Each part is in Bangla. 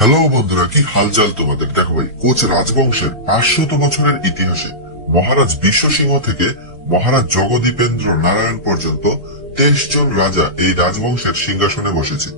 হ্যালো বন্ধুরা, কি হালচাল তোমাদের? দেখো ভাই, কোচ রাজবংশের পাঁচশত বছরের ইতিহাসে মহারাজ বিশ্বসিংহ থেকে মহারাজ জগদীপেন্দ্র নারায়ণ পর্যন্ত তেইশ জন রাজা এই রাজবংশের সিংহাসনে বসেছে।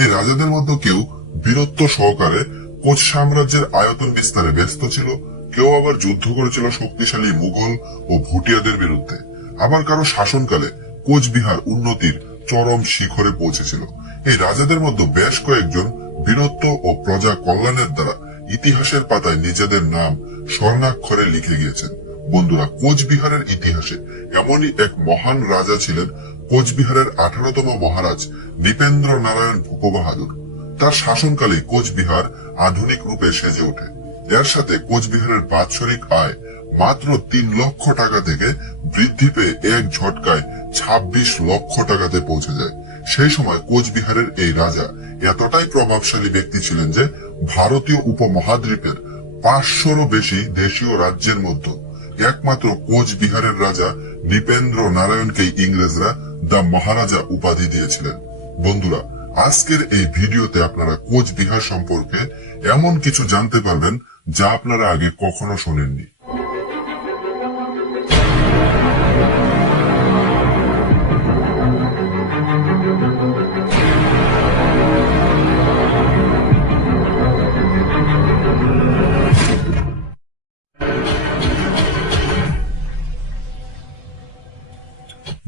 এই রাজাদের মধ্যে কেউ বীরত্ব সহকারে কোচ সাম্রাজ্যের আয়তন বিস্তারে ব্যস্ত ছিল, কেউ আবার যুদ্ধ করেছিল শক্তিশালী মুঘল ও ভুটিয়াদের বিরুদ্ধে। আবার কারও শাসনকালে কোচবিহার উন্নতির চরম শিখরে পৌঁছেছিল। এই রাজাদের মধ্যে বেশ কয়েকজন বীরত্ব ও প্রজা কল্যাণের দ্বারা ইতিহাসের পাতায় নিজেদের নাম স্বর্ণাক্ষরে লিখে গিয়েছেন। বন্ধুরা, কোচবিহারের ইতিহাসে এমনই এক মহান রাজা ছিলেন কোচবিহারের আঠারোতম মহারাজ নৃপেন্দ্র নারায়ণ ভূপবাহাদুর তার শাসনকালে কোচবিহার আধুনিক রূপে সেজে ওঠে। এর সাথে কোচবিহারের বাৎসরিক আয় মাত্র তিন লক্ষ টাকা থেকে বৃদ্ধি পেয়ে এক ঝটকায় ২৬ লক্ষ টাকাতে পৌঁছে যায়। সেই সময় কোচবিহারের এই রাজা এতটাই প্রভাবশালী ব্যক্তি ছিলেন যে ভারতীয় উপমহাদ্বীপের পাঁচশোরও বেশি দেশীয় রাজ্যের মধ্যে একমাত্র কোচবিহারের রাজা নৃপেন্দ্র নারায়ণকেই ইংরেজরা দ্য মহারাজা উপাধি দিয়েছিলেন। বন্ধুরা, আজকের এই ভিডিওতে আপনারা কোচবিহার সম্পর্কে এমন কিছু জানতে পারবেন যা আপনারা আগে কখনো শোনেননি।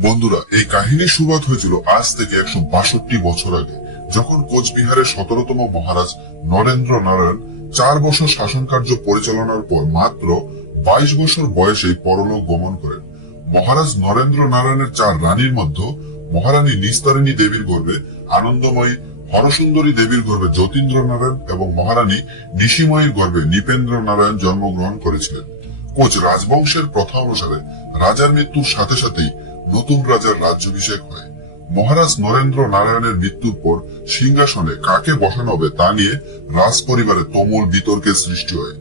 বন্ধুরা, এই কাহিনীর শুরুয়াত হয়েছিল আজ থেকে একশো বাষট্টি বছর আগে, যখন কোচবিহারের সতেরোতম মহারাজ নরেন্দ্র নারায়ণ চার বছর শাসন কার্য পরিচালনার পর মাত্র বাইশ বছর বয়সে পরলোক গমন করেন। মহারাজ নরেন্দ্র নারায়ণের চার রানীর মধ্যে মহারানী নিস্তারিণী দেবীর গর্ভে, আনন্দময়ী হরসুন্দরী দেবীর গর্ভে যতীন্দ্র নারায়ণ এবং মহারানী নিশিময়ীর গর্ভে নিপেন্দ্র নারায়ণ জন্মগ্রহণ করেছিলেন। কোচ রাজবংশের প্রথা অনুসারে রাজার মৃত্যুর সাথে সাথেই নতুন রাজার রাজ্যাভিষেক হয়। মহারাজ নরেন্দ্র নারায়ণের মৃত্যুর পর সিংহাসনে কাকে বসানো হবে তা নিয়ে রাজ পরিবারে তুমুল বিতর্কের সৃষ্টি হয়।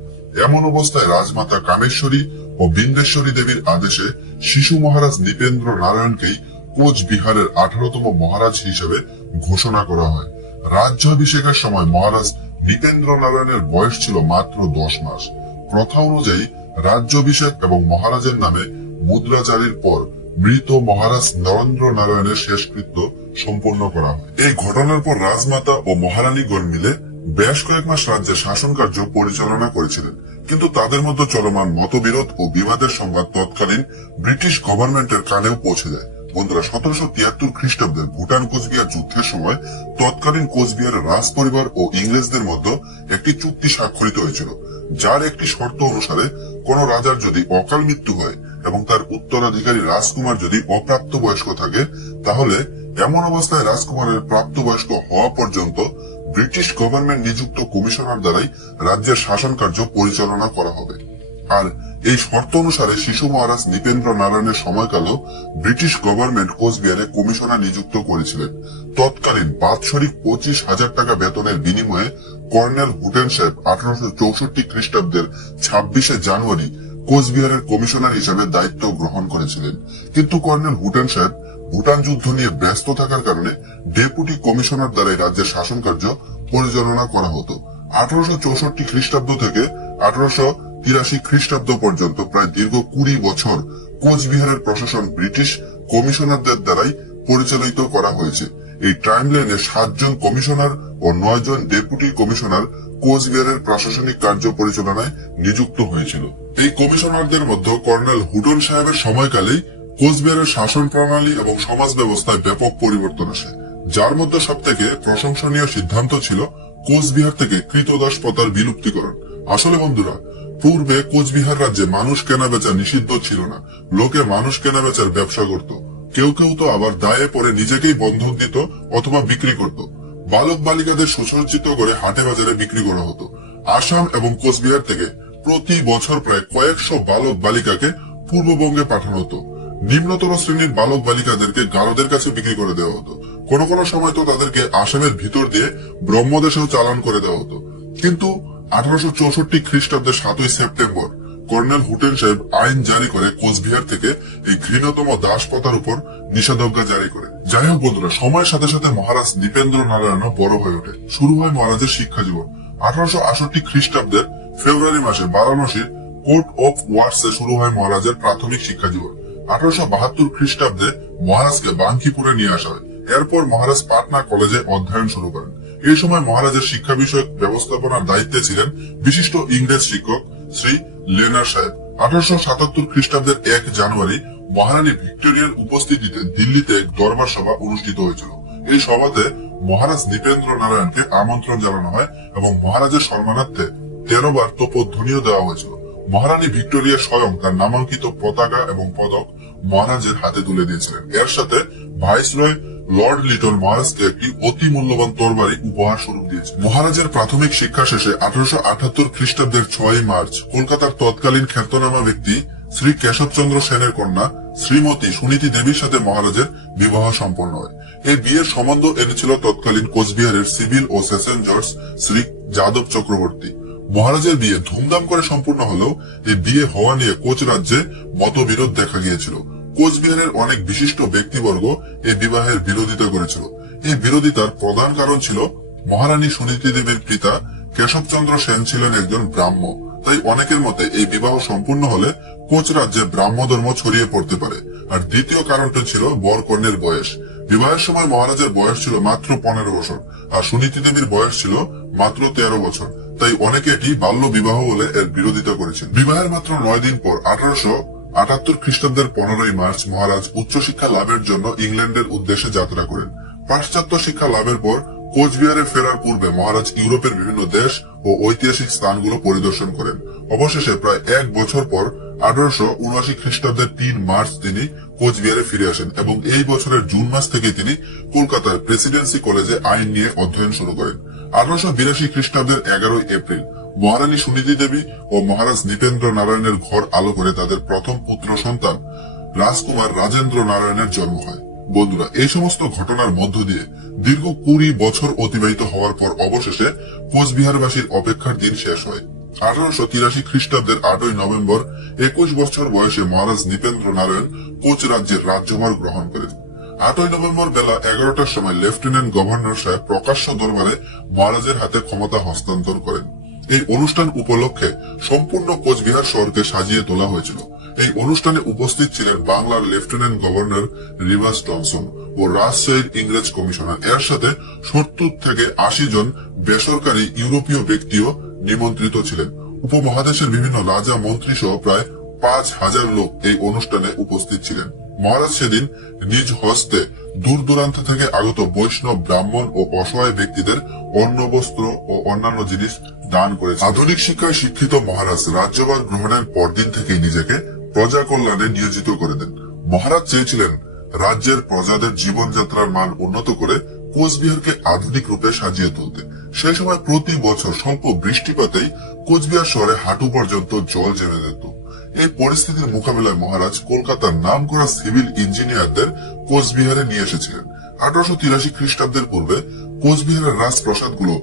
এমন অবস্থায় রাজমাতা কামেশ্বরী ও বিন্দেশ্বরী দেবীর আদেশে শিশু মহারাজ নৃপেন্দ্র নারায়ণকেই কোচবিহারের আঠারোতম মহারাজ হিসেবে ঘোষণা করা হয়। রাজ্যাভিষেকের সময় মহারাজ নৃপেন্দ্র নারায়ণের বয়স ছিল মাত্র দশ মাস। প্রথা অনুযায়ী রাজ্যাভিষেক এবং মহারাজের নামে মুদ্রাচারীর পর মৃত মহারাজ নরেন্দ্র নারায়ণের শেষকৃত্য সম্পন্ন করা। হয় এই ঘটনার পর রাজমাতা ও মহারানীগণ মিলে বেশ কয়েক মাস রাজ্যের শাসন কার্য পরিচালনা করেছিলেন। কিন্তু তাদের মধ্যে চলমান মতবিরোধ ও বিবাদের সংবাদ তৎকালীন ব্রিটিশ গভর্নমেন্টের কানেও পৌঁছে যায়। বন্ধুরা, সতেরোশো তিয়াত্তর খ্রিস্টাব্দে ভুটান কোচবিহার যুদ্ধের সময় তৎকালীন কোচবিহারের রাজ পরিবার ও ইংরেজদের মধ্যে একটি চুক্তি স্বাক্ষরিত হয়েছিল, যার একটি শর্ত অনুসারে কোন রাজার যদি অকাল মৃত্যু হয় এবং তার উত্তরাধিকারী রাজকুমার যদি অপ্রাপ্ত বয়স্ক থাকে, তাহলে এমন অবস্থায় রাজকুমারের প্রাপ্তবয়স্ক হওয়া পর্যন্ত ব্রিটিশ গভর্নমেন্ট নিযুক্ত কমিশনার দ্বারাই রাজ্যের শাসন কার্য পরিচালনা করা হবে। আর এই শর্ত অনুসারে শিশু মহারাজ নৃপেন্দ্র নারায়ণের সময়কালেও ব্রিটিশ গভর্নমেন্ট কোচবিহারে কমিশনার নিযুক্ত করেছিলেন। তৎকালীন বাৎসরিক পঁচিশ হাজার টাকা বেতনের বিনিময়ে কর্নেল হুটেন সাহেব আঠারোশো চৌষট্টি খ্রিস্টাব্দের ছাব্বিশে জানুয়ারি কোচবিহারের কমিশনার হিসেবে দায়িত্ব গ্রহণ করেছিলেন। কিন্তু কর্নেল হুটেন সাহেব ভুটান যুদ্ধ নিয়ে ব্যস্ত থাকার কারণে ডেপুটি কমিশনার দ্বারাই রাজ্যের শাসন কার্য পরিচালনা করা হতো। আঠারোশো চৌষট্টি খ্রিস্টাব্দ থেকে আঠারোশো তিরাশি খ্রিস্টাব্দ পর্যন্ত প্রায় দীর্ঘ কুড়ি বছর কোচবিহারের প্রশাসন ব্রিটিশ কমিশনারদের দ্বারাই পরিচালিত করা হয়েছে। এই টাইমলাইনে সাতজন কমিশনার ও নয় জন ডেপুটি কমিশনার কোচবিহারের প্রশাসনিক কার্য পরিচালনায় নিযুক্ত হয়েছিল। এই কমিশনারদের মধ্যে কর্নেল হুডন সাহেবের সময়কালেই কোচবিহারের শাসন প্রণালী এবং সমাজ ব্যবস্থায় ব্যাপক পরিবর্তন আসে। যার মধ্যে সব থেকে প্রশংসনীয় সিদ্ধান্ত ছিল কোচবিহার থেকে কৃতদাস প্রথার বিলুপ্তিকরণ। আসলে বন্ধুরা, পূর্বে কোচবিহার রাজ্যে মানুষ কেনা বেচা নিষিদ্ধ ছিল না। লোকে মানুষ কেনা বেচার ব্যবসা করত। কেউ কেউ তো আবার দায়ে পরে নিজেকেই বন্ধক দিত অথবা বিক্রি করত। বালক বালিকাদের সুসজ্জিত করে হাটে বাজারে বিক্রি করা হতো। আসাম এবং কোচবিহার থেকে প্রতি বছর প্রায় কয়েকশো বালক বালিকাকে পূর্ববঙ্গে পাঠানো হতো। নিম্নতর শ্রেণির বালক বালিকাদেরকে গারদের কাছে বিক্রি করে দেওয়া হতো। কোনো কোনো সময় তো তাদেরকে আসামের ভিতর দিয়ে ব্রহ্মদেশেও চালান করে দেওয়া হতো। কিন্তু আঠারোশো চৌষট্টি খ্রিস্টাব্দের সাতই সেপ্টেম্বর কর্নেল হুটেন সাহেব আইন জারি করে কোচবিহার থেকে এই ঘৃণতম দাস প্রথার উপর নিষেধাজ্ঞা জারি করে। যাই হোক বন্ধুরা, সময়ের সাথে সাথে মহারাজ দীপেন্দ্র নারায়ণ বড় হয়ে ওঠে। শুরু হয় মহারাজের শিক্ষা জীবন। আঠারোশো আষট্টি খ্রিস্টাব্দের ফেব্রুয়ারি মাসে বারাণসীর কোর্ট অফ ওয়ার্ডসে শুরু হয় মহারাজের প্রাথমিক শিক্ষা জীবন। আঠারোশো বাহাত্তর খ্রিস্টাব্দে মহারাজকে বাঙ্কিপুরে নিয়ে আসা হয়। এরপর মহারাজ পাটনা কলেজে অধ্যয়ন শুরু করেন। এই সময় মহারাজের শিক্ষা বিষয়ক ব্যবস্থাপনার দায়িত্বে ছিলেন বিশিষ্ট ইংরেজ শিক্ষক শ্রী লেনার সাহেব। আঠারোশো সাতাত্তর খ্রিস্টাব্দের এক জানুয়ারি মহারানী ভিক্টোরিয়ার উপস্থিতিতে দিল্লিতে এক দরবার সভা অনুষ্ঠিত হয়েছিল। এই সভাতে মহারাজ নৃপেন্দ্র নারায়ণকে আমন্ত্রণ জানানো হয় এবং মহারাজের সম্মানার্থে তেরো বার তোপধ্বনিও দেওয়া হয়েছিল। মহারানী ভিক্টোরিয়া স্বয়ং তার নামাঙ্কিত পতাকা এবং পদক মহারাজের হাতে তুলে দিয়েছিলেন। এর সাথে ভাইসরয় লর্ড লিটল মহারাজকে একটি অতি মূল্যবান তরবারি উপহার স্বরূপ দিয়েছে। মহারাজের প্রাথমিক শিক্ষা শেষে আঠারোশো আঠাত্তর খ্রিস্টাব্দের ছয় মার্চ কলকাতার তৎকালীন খ্যাতনামা ব্যক্তি শ্রী কেশবচন্দ্র সেনের কন্যা শ্রীমতী সুনীতি দেবীর সাথে মহারাজের বিবাহ সম্পন্ন হয়। এই বিয়ের সম্বন্ধ এনেছিল তৎকালীন কোচবিহারের সিভিল ও সেশন জজ শ্রী যাদব চক্রবর্তী। মহারাজের বিয়ে ধুমধাম করে সম্পূর্ণ হলেও এই বিয়ে হওয়া নিয়ে কোচ রাজ্যে মতবিরোধ দেখা গিয়েছিল। কোচবিহারের অনেক বিশিষ্ট ব্যক্তিবর্গ এই বিবাহের বিরোধিতা করেছিল। এই বিরোধিতার প্রধান কারণ ছিল মহারানী সুনীতি দেবীর পিতা কেশবচন্দ্র সেন ছিলেন একজন ব্রাহ্ম। তাই অনেকের মতে এই বিবাহ সম্পূর্ণ হলে কোচ রাজ্যে ব্রাহ্ম ধর্ম ছড়িয়ে পড়তে পারে। আর দ্বিতীয় কারণটা ছিল বর কন্যের বয়স। বিবাহের সময় মহারাজের বয়স ছিল মাত্র পনেরো বছর, আর সুনীতি দেবীর বয়স ছিল মাত্র তেরো বছর। তাই অনেকে এটি বাল্য বিবাহ বলে এর বিরোধিতা করেছেন। বিবাহের মাত্র নয় দিন পর আঠারোশো আটাত্তর খ্রিস্টাব্দের পনেরোই মার্চ মহারাজ উচ্চশিক্ষা লাভের জন্য ইংল্যান্ডের উদ্দেশ্যে যাত্রা করেন। পাশ্চাত্য শিক্ষা লাভের পর কোচবিহারে ফেরার পূর্বে মহারাজ ইউরোপের বিভিন্ন দেশ ও ঐতিহাসিক স্থানগুলো পরিদর্শন করেন। অবশেষে প্রায় এক বছর পর আঠারোশো উনআশি খ্রিস্টাব্দের তিন মার্চ তিনি কোচবিহারে ফিরে আসেন এবং এই বছরের জুন মাস থেকে তিনি কলকাতার প্রেসিডেন্সি কলেজে আইন নিয়ে অধ্যয়ন শুরু করেন। আঠারোশো বিরাশি খ্রিস্টাব্দের এগারোই এপ্রিল মহারানী সুনীতি দেবী ও মহারাজ নৃপেন্দ্র নারায়ণের ঘর আলো করে তাদের প্রথম পুত্র সন্তান রাজকুমার রাজেন্দ্র নারায়ণের জন্ম হয়। বন্ধুরা, এই সমস্ত ঘটনার মধ্য দিয়ে দীর্ঘ কুড়ি বছর অতিবাহিত হওয়ার পর অবশেষে কোচবিহারবাসীর অপেক্ষার দিন শেষ হয়। আঠারোশো তিরাশি খ্রিস্টাব্দের আটই নভেম্বর একুশ বছর বয়সে মহারাজ নৃপেন্দ্র নারায়ণ কোচ রাজ্যের রাজ্যভার গ্রহণ করেন। আটই নভেম্বর বেলা এগারোটার সময় লেফটেন্যান্ট গভর্নর সাহেব প্রকাশ্য দরবারে মহারাজের হাতে ক্ষমতা হস্তান্তর করেন। এই অনুষ্ঠান উপলক্ষে সম্পূর্ণ কোচবিহার শহরকে সাজিয়ে তোলা হয়েছিল। এই অনুষ্ঠানে উপস্থিত ছিলেন বাংলার লেফটেন্যান্ট গভর্নর রিভার্স টনসন ও রাজশাহীর ইংরেজ কমিশনার। এর সাথে সত্তর থেকে আশি জন বেসরকারি ইউরোপীয় ব্যক্তিও নিমন্ত্রিত ছিলেন। উপমহাদেশের বিভিন্ন রাজা মন্ত্রী সহ প্রায় পাঁচ হাজার লোক এই অনুষ্ঠানে উপস্থিত ছিলেন। মহারাজ সেদিন নিজ হস্তে দূর দূরান্ত থেকে আগত বৈষ্ণব, ব্রাহ্মণ ও অসহায় ব্যক্তিদের অন্ন, বস্ত্র ও অন্যান্য জিনিস দান করেছে আধুনিক শিক্ষায় শিক্ষিত মহারাজ রাজ্যভার গ্রহণের পরদিন থেকে নিজেকে প্রজা কল্যাণে নিয়োজিত করে দেন। মহারাজ চেয়েছিলেন রাজ্যের প্রজাদের জীবনযাত্রার মান উন্নত করে কোচবিহারকে আধুনিক রূপে সাজিয়ে তুলতে। সেই সময় প্রতি বছর স্বল্প বৃষ্টিপাতেই কোচবিহার শহরে হাঁটু পর্যন্ত জল জমে যেত। এই পরিস্থিতির মোকাবিলায় মহারাজ কলকাতার নাম করা সিভিল ইঞ্জিনিয়ারদের কোচবিহারে নিয়ে এসেছিলেন। আঠারোশো তিরাশি খ্রিস্টাব্দের পূর্বে কোচবিহারের রাজপ্রাসাদগুলো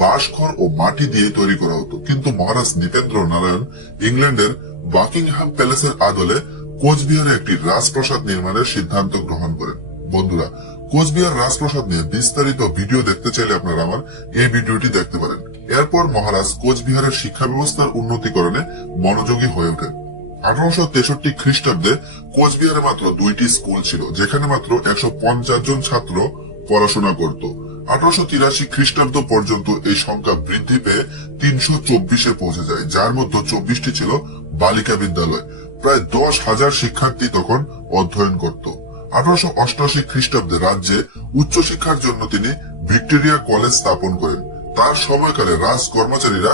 বাঁশখড় ও মাটি দিয়ে তৈরি করা হতো। কিন্তু মহারাজ নৃপেন্দ্র নারায়ণ ইংল্যান্ডের বাকিংহাম প্যালেসের আদলে কোচবিহারে একটি রাজপ্রাসাদ নির্মাণের সিদ্ধান্ত গ্রহণ করেন। বন্ধুরা, কোচবিহার রাজপ্রাসাদ নিয়ে বিস্তারিত ভিডিও দেখতে চাইলে আপনারা আমার এই ভিডিওটি দেখতে পারেন। এরপর মহারাজ কোচবিহারের শিক্ষা ব্যবস্থার উন্নতিকরণে মনোযোগী হয়ে ওঠেন। আঠারোশো তেষট্টি খ্রিস্টাব্দে কোচবিহারে মাত্র দুইটি স্কুল ছিল, যেখানে মাত্র একশো পঞ্চাশ জন ছাত্র পড়াশোনা করত। আঠারোশো তিরাশি খ্রিস্টাব্দ পর্যন্ত এই সংখ্যা বৃদ্ধি পেয়ে তিনশো চব্বিশে পৌঁছে যায়, যার মধ্যে চব্বিশটি ছিল বালিকা বিদ্যালয়। প্রায় দশ হাজার শিক্ষার্থী তখন অধ্যয়ন করত। আঠারোশো অষ্টআশি খ্রিস্টাব্দে রাজ্যে উচ্চশিক্ষার জন্য তিনি ভিক্টোরিয়া কলেজ স্থাপন করেন। তার সময়কালে রাজ কর্মচারীরা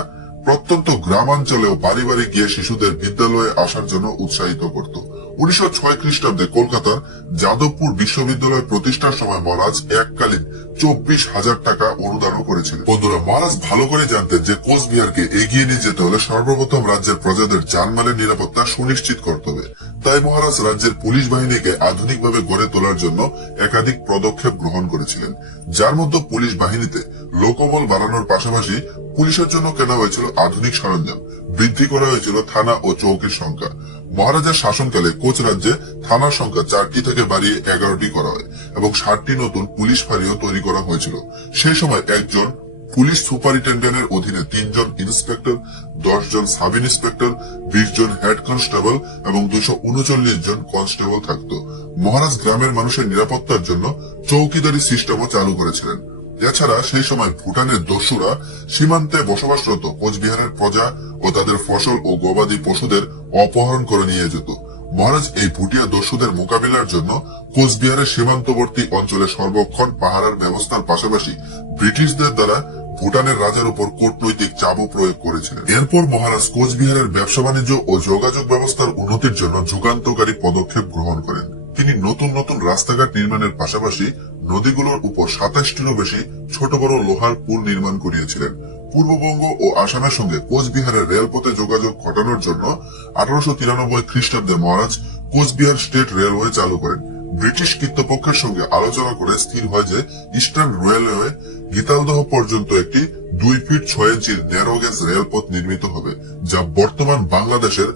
প্রত্যন্ত গ্রামাঞ্চলেও বাড়ি বাড়ি গিয়ে শিশুদের বিদ্যালয়ে আসার জন্য উৎসাহিত করত। উনিশশো ছয় খ্রিস্টাব্দে কলকাতার যাদবপুর বিশ্ববিদ্যালয় প্রতিষ্ঠার সময় মহারাজ এককালীন চব্বিশ হাজার টাকা অনুদানও করেছিলেন। বন্ধুরা, মহারাজ ভালো করে জানতেন যে কোচবিহারকে এগিয়ে নিয়ে যেতে হলে সর্বপ্রথম রাজ্যের প্রজাদের জানমালের নিরাপত্তা সুনিশ্চিত করতে হবে। তাই মহারাজ রাজ্যের পুলিশ বাহিনীকে আধুনিকভাবে গড়ে তোলার জন্য একাধিক পদক্ষেপ গ্রহণ করেছিলেন। যার মধ্যে পুলিশ বাহিনীতে লোকবল বাড়ানোর পাশাপাশি পুলিশের জন্য কেনা হয়েছিল আধুনিক সরঞ্জাম। বৃদ্ধি করা হয়েছিল থানা ও চৌকির সংখ্যা। মহারাজার শাসনকালে কোচ রাজ্যে থানার সংখ্যা চারটি থেকে বাড়িয়ে এগারোটি করা হয় এবং ষাটটি নতুন পুলিশ ফাঁড়িও তৈরি করা হয়েছিল। সেই সময় একজন পুলিশ সুপারিনটেন্ডেন্টের অধীনে তিনজন ইন্সপেক্টর দশ জন সাব ইন্সপেক্টর বিশ জন হেড কনস্টেবল এবং দুশো উনচল্লিশ জন কনস্টেবল থাকত। মহারাজ গ্রামের মানুষের নিরাপত্তার জন্য চৌকিদারি সিস্টেমও চালু করেছিলেন। এছাড়া সেই সময় ভুটানের দস্যুরা সীমান্তে বসবাসরত কোচবিহারের প্রজা ও তাদের ফসল ও গবাদি পশুদের অপহরণ করে নিয়ে যেত। মহারাজ এই ভুটিয়া দস্যুদের মোকাবিলার জন্য কোচবিহারের সীমান্তবর্তী অঞ্চলে সর্বক্ষণ পাহারার ব্যবস্থার পাশাপাশি ব্রিটিশদের দ্বারা ভুটানের রাজার উপর কূটনৈতিক চাপও প্রয়োগ করেছিলেন। এরপর মহারাজ কোচবিহারের ব্যবসা বাণিজ্য ও যোগাযোগ ব্যবস্থার উন্নতির জন্য যুগান্তকারী পদক্ষেপ গ্রহণ করেন। তিনি নতুন নতুন রাস্তাঘাট নির্মাণের পাশাপাশি নদীগুলোর উপর সাতাশটিরও বেশি ছোট বড় লোহার পুল নির্মাণ করিয়েছিলেন। পূর্ববঙ্গ ও আসামের সঙ্গে কোচবিহারের রেলপথে যোগাযোগ ঘটানোর জন্য আঠারোশো তিরানব্বই খ্রিস্টাব্দে মহারাজ কোচবিহার স্টেট রেলওয়ে চালু করেন। ব্রিটিশ কর্তৃপক্ষের সঙ্গে আলোচনা করে স্থির হয় যে, ইস্টার্ন রেলওয়ে গীতালদহ পর্যন্ত একটি দুই ফিট ছয় ইঞ্চির ন্যারো গেজ রেলপথ নির্মিত হবে, যা বর্তমান বাংলাদেশের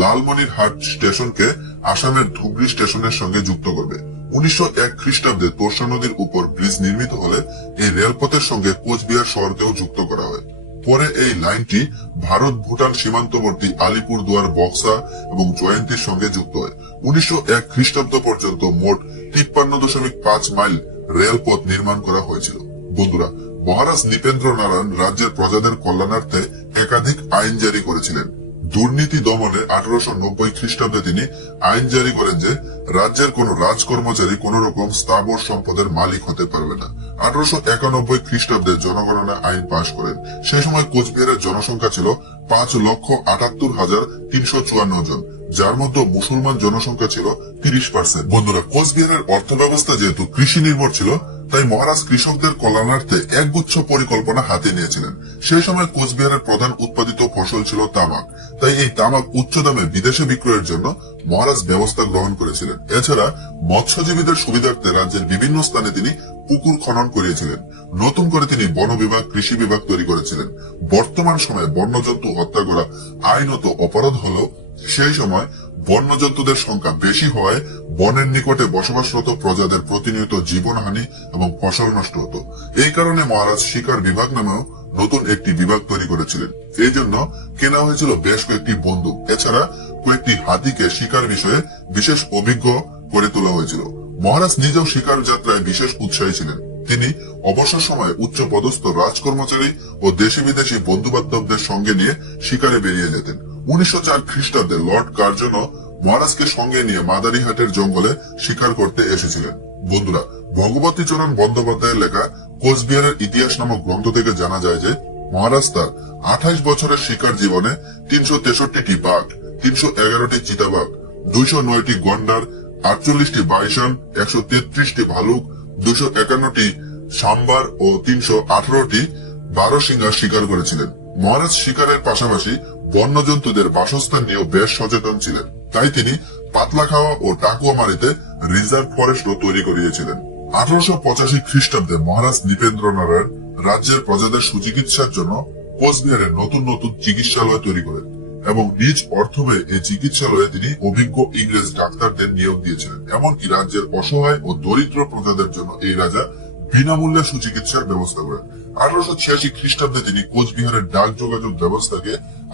লালমনিরহাট স্টেশনকে আসামের ধুবড়ি স্টেশনের সঙ্গে যুক্ত করবে। উনিশশো এক খ্রিস্টাব্দে তোরসা নদীর উপর ব্রিজ নির্মিত হলে এই রেলপথের সঙ্গে কোচবিহার শহরকেও যুক্ত করা হয়। পরে এই লাইনটি ভারত ভুটান সীমান্তবর্তী আলিপুর দুয়ার বক্সা এবং জয়ন্তীর সঙ্গে যুক্ত হয়। উনিশশো এক খ্রিস্টাব্দ পর্যন্ত মোট তিপ্পান্ন দশমিক পাঁচ মাইল রেলপথ নির্মাণ করা হয়েছিল। বন্ধুরা, মহারাজ নৃপেন্দ্র নারায়ণ রাজ্যের প্রজাদের কল্যাণার্থে একাধিক আইন জারি করেছিলেন। দুর্নীতি দমনে আঠারোশো নব্বই খ্রিস্টাব্দে তিনি আইন জারি করেন যে, রাজ্যের কোন রাজকর্মচারী কোন রকম স্থাবর সম্পদের মালিক হতে পারবে না। আঠারোশো একানব্বই খ্রিস্টাব্দে জনগণনা আইন পাশ করেন। সেই সময় কোচবিহারের জনসংখ্যা ছিল পাঁচ লক্ষ আটাত্তর হাজার তিনশো চুয়ান্ন জন, যার মধ্যে মুসলমান জনসংখ্যা ছিল তিরিশ পার্সেন্ট বন্ধুরা, কোচবিহারের অর্থ ব্যবস্থা যেহেতু কৃষি নির্ভর ছিল তাই মহারাজ কৃষকদের কল্যাণার্থে একগুচ্ছ পরিকল্পনা হাতে নিয়েছিলেন। সেই সময় কোচবিহারের প্রধান উৎপাদিত ফসল ছিল তামাক। তাই এই তামাক উচ্চ দামে বিদেশে বিক্রয়ের জন্য মহারাজ ব্যবস্থা গ্রহণ করেছিলেন। এছাড়া মৎস্যজীবীদের সুবিধার্থে রাজ্যের বিভিন্ন স্থানে তিনি পুকুর খনন করিয়েছিলেন। নতুন করে তিনি বন বিভাগ, কৃষি বিভাগ তৈরি করেছিলেন। বর্তমান সময়ে বন্যজন্তু হত্যা করা আইনত অপরাধ হলেও সেই সময় বন্যজন্তুদের সংখ্যা বেশি হওয়ায় বনের নিকটে বসবাসরত প্রজাদের প্রতিনিয়ত জীবনহানি এবং ফসল নষ্ট হতো। এই কারণে মহারাজ শিকার বিভাগ নামেও নতুন একটি বিভাগ তৈরি করেছিলেন। এই জন্য কেনা হয়েছিল বেশ কয়েকটি বন্দুক। এছাড়া কয়েকটি হাতিকে শিকার বিষয়ে বিশেষ অভিজ্ঞ করে তোলা হয়েছিল। মহারাজ নিজেও শিকার যাত্রায় বিশেষ উৎসাহী ছিলেন। তিনি অবসর সময়ে উচ্চ পদস্থ রাজকর্মচারী ও দেশি বিদেশি বন্ধু বান্ধবদের সঙ্গে নিয়ে শিকারে বেরিয়ে যেতেন। উনিশশো চার খ্রিস্টাব্দে লর্ড কার্জনও মহারাজকে সঙ্গে নিয়ে মাদারিহাটের জঙ্গলে শিকার করতে এসেছিলেন। বন্ধুরা, ভগবতী চরণ বন্দ্যোপাধ্যায়ের লেখা কোচবিহারের ইতিহাস নামক গ্রন্থ থেকে জানা যায় যে, মহারাজ তার আঠাইশ বছরের শিকার জীবনে তিনশো তেষট্টিটি বাঘ, তিনশো এগারোটি চিতাবাঘ, দুইশো নয়টি গন্ডার, আটচল্লিশটি বাইসন একশো তেত্রিশটি ভালুক দুশো একান্নটি সাম্বার ও তিনশো আঠারোটি বারো সিংহা শিকার করেছিলেন। মহারাজ শিকারের পাশাপাশি বন্যজন্তুদের বাসস্থান নিয়েও বেশ সচেতন ছিলেন। তাই তিনি পাতলা খাওয়া ও টাকুয়া মারিতে রিজার্ভ ফরেস্টও তৈরি করিয়েছিলেন। আঠারোশো পঁচাশি খ্রিস্টাব্দে মহারাজ নৃপেন্দ্র নারায়ণ রাজ্যের প্রজাদের সুচিকিৎসার জন্য কোচবিহারে নতুন নতুন চিকিৎসালয় তৈরি করেন এবং নিজ অর্থ ব্যয়ে এই চিকিৎসালয়ে তিনি অভিজ্ঞ ইংরেজ ডাক্তারদের নিয়োগ দিয়েছিলেন। এমনকি রাজ্যের অসহায় ও দরিদ্র প্রজাদের জন্য এই রাজা বিনামূল্যে সুচিকিৎসার ব্যবস্থা করেন। আঠারোশো ছিয়াশি খ্রিস্টাব্দে তিনি কোচবিহারের ডাক যোগাযোগ ব্যবস্থাকে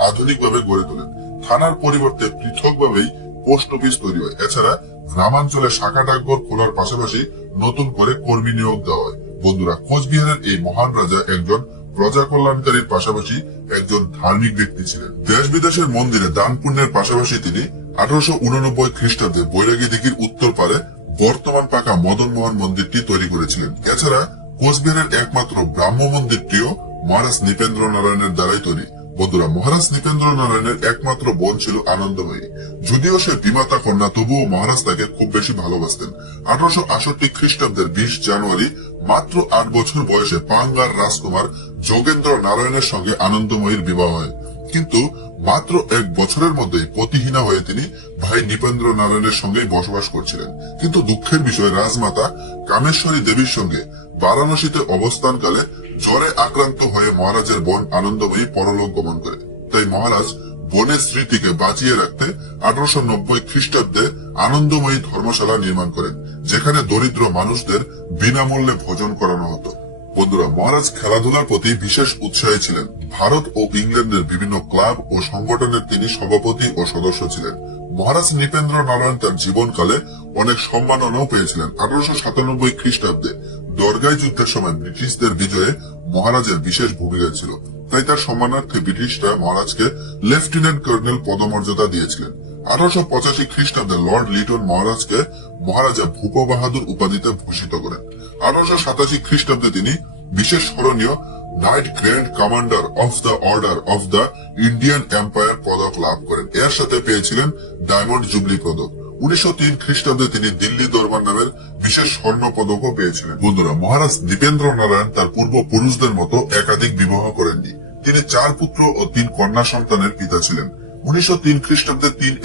আধুনিকভাবে গড়ে তোলেন। থানার পরিবর্তে পৃথকভাবেই পোস্ট অফিস তৈরি হয়। এছাড়া গ্রামাঞ্চলে শাখা ডাকঘর খোলার পাশাপাশি নতুন করে কর্মী নিয়োগ দেওয়া হয়। বন্ধুরা, কোচবিহারের এই মহান রাজা একজন প্রজা কল্যাণকারীর পাশাপাশি একজন ধার্মিক ব্যক্তি ছিলেন। দেশ বিদেশের মন্দিরে দান পুণ্যের পাশাপাশি তিনি আঠারোশো উননব্বই খ্রিস্টাব্দে বৈরাগী দিঘির উত্তর পারে বর্তমান পাকা মদন মোহন মন্দিরটি তৈরি করেছিলেন। এছাড়া কোচবিহারের একমাত্র ব্রাহ্ম মন্দিরটিও মহারাজ নৃপেন্দ্র নারায়ণের দ্বারাই তৈরি। বন্ধুরা, মহারাজ নৃপেন্দ্র নারায়ণের একমাত্র বোন ছিল আনন্দময়ী। যদিও সে বিমাতা কন্যা, তবুও মহারাজ তাকে খুব বেশি ভালোবাসতেন। আঠারোশো আষট্টি খ্রিস্টাব্দের বিশ জানুয়ারি মাত্র আট বছর বয়সে পাঙ্গার রাজকুমার যোগেন্দ্র নারায়ণের সঙ্গে আনন্দময়ীর বিবাহ হয়। কিন্তু মাত্র এক বছরের মধ্যেই পতিহীনা হয়ে তিনি ভাই নৃপেন্দ্র নারায়ণের সঙ্গে বসবাস করছিলেন। কিন্তু দুঃখের বিষয়, রাজমাতা কামেশ্বরী দেবীর সঙ্গে বারাণসীতে অবস্থানকালে জ্বরে আক্রান্ত হয়ে মহারাজের বোন আনন্দময়ী পরলোক গমন করে। তাই মহারাজ বনের স্মৃতিকে বাঁচিয়ে রাখতে আঠারোশো নব্বই খ্রিস্টাব্দে আনন্দময়ী ধর্মশালা নির্মাণ করেন, যেখানে দরিদ্র মানুষদের বিনামূল্যে ভোজন করানো হতো। বন্ধুরা, মহারাজ খেলাধুলার প্রতি বিশেষ উৎসাহী ছিলেন। ভারত ও ইংল্যান্ডের বিভিন্ন ক্লাব ও সংগঠনের তিনি সভাপতি ও সদস্য ছিলেন। মহারাজ নৃপেন্দ্র নারায়ণ তার জীবনকালে অনেক সম্মাননাও পেয়েছিলেন আঠারোশো সাতানব্বই খ্রিস্টাব্দে। দরগাই যুদ্ধের সময় ব্রিটিশদের বিজয়ে মহারাজের বিশেষ ভূমিকা ছিল। তাই তার সম্মানার্থে ব্রিটিশরা মহারাজকে লেফটেন্যান্ট কর্নেল পদমর্যাদা দিয়েছিলেন। আঠারোশো পঁচাশি খ্রিস্টাব্দে লর্ড লিটন মহারাজকে মহারাজা ভূপ বাহাদুর উপাধিতে ভূষিত করেন। আঠারোশো সাতাশি খ্রিস্টাব্দে তিনি বিশেষ স্মরণীয় knight grand commander of the order of the Indian empire পদক লাভ করেন। এর সাথে পেয়েছিলেন ডায়মন্ড জুবলি পদক। উনিশশো তিন খ্রিস্টাব্দে তিনি দিল্লি দরবার নামের বিশেষ স্বর্ণ পদকও পেয়েছিলেন। বন্ধুরা, মহারাজ দীপেন্দ্র নারায়ণ তার পূর্ব পুরুষদের মতো একাধিক বিবাহ করেননি। তিনি চার পুত্র ও তিন কন্যা সন্তানের পিতা ছিলেন। উনিশশো তিন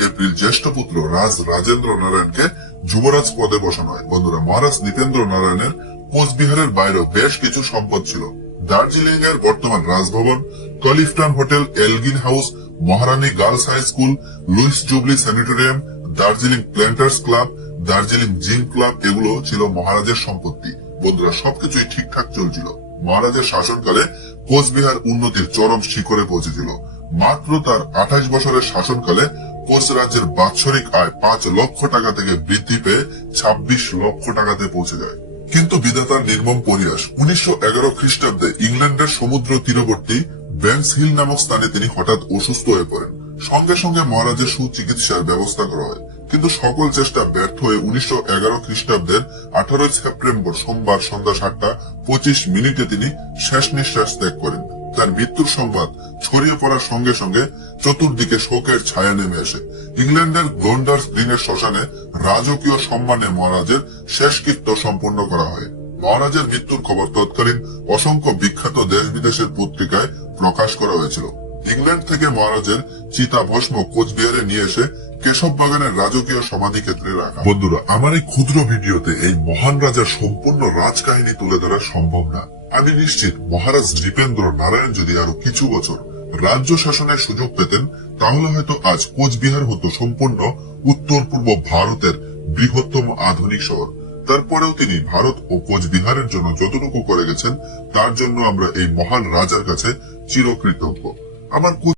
এপ্রিল জ্যেষ্ঠ পুত্র রাজ রাজেন্দ্র নারায়ণকে যুবরাজ পদে বসানো হয়। বন্ধুরা, মহারাজ নারায়ণের কোচবিহারের বাইরেও বেশ কিছু সম্পদ ছিল। দার্জিলিং এর বর্তমান Raj Bhavan, Clifton hotel, Elgin house, Maharani girls high school, Lewis Jubilee sanatorium Darjeeling planters club, Darjeeling gym club এগুলো ছিল মহারাজের সম্পত্তি। বন্ধুরা, সবকিছুই ঠিকঠাক চলছিল। মহারাজের শাসনকালে কোচবিহার উন্নতির চরম শিখরে পৌঁছেছিল। মাত্র তার আঠাশ বছরের শাসনকালে কোচ রাজ্যের বাৎসরিক আয় পাঁচ লক্ষ টাকা থেকে বৃদ্ধি পেয়ে ছাব্বিশ লক্ষ টাকাতে পৌঁছে যায়। কিন্তু বিধাতার নির্মম পরিহাস, উনিশশো এগারো খ্রিস্টাব্দে ইংল্যান্ডের সমুদ্র তীরবর্তী ব্যাংস হিল নামক স্থানে তিনি হঠাৎ অসুস্থ হয়ে পড়েন। সঙ্গে সঙ্গে মহারাজের সুচিকিৎসার ব্যবস্থা করা হয়। কিন্তু সকল চেষ্টা ব্যর্থ হয়ে উনিশশো এগারো খ্রিস্টাব্দের আঠারোই সেপ্টেম্বর সোমবার সন্ধ্যা সাতটা পঁচিশ মিনিটে তিনি শেষ নিঃশ্বাস ত্যাগ করেন। তার মৃত্যুর সংবাদ ছড়িয়ে পড়ার সঙ্গে সঙ্গে চতুর্দিকে শোকের ছায়া নেমে আসে। ইংল্যান্ডের গ্লোন্ডার্স গ্রিনের শ্মশানে রাজকীয় সম্মানে মহারাজের শেষকৃত্য সম্পন্ন করা হয়। মহারাজের মৃত্যুর খবর তৎকালীন অসংখ্য বিখ্যাত দেশ বিদেশের পত্রিকায় প্রকাশ করা হয়েছিল। ইংল্যান্ড থেকে মহারাজের চিতা ভস্ম কোচবিহারে নিয়ে এসে কেশব বাগানের রাজকীয় সমাধি ক্ষেত্রে রাখা। বন্ধুরা, আমার এই ক্ষুদ্র ভিডিওতে এই মহান রাজার সম্পূর্ণ রাজকাহিনী তুলে ধরা সম্ভব না। আমি নিশ্চিত মহারাজ নৃপেন্দ্র নারায়ণ যদি আরও কিছু বছর রাজ্য শাসনের সুযোগ পেতেন, তাহলে হয়তো আজ কোচবিহার হতো সম্পূর্ণ উত্তর পূর্ব ভারতের বৃহত্তম আধুনিক শহর। তারপরেও তিনি ভারত ও কোচবিহারের জন্য যতটুকু করে গেছেন, তার জন্য আমরা এই মহান রাজার কাছে চিরকৃতজ্ঞ। আমার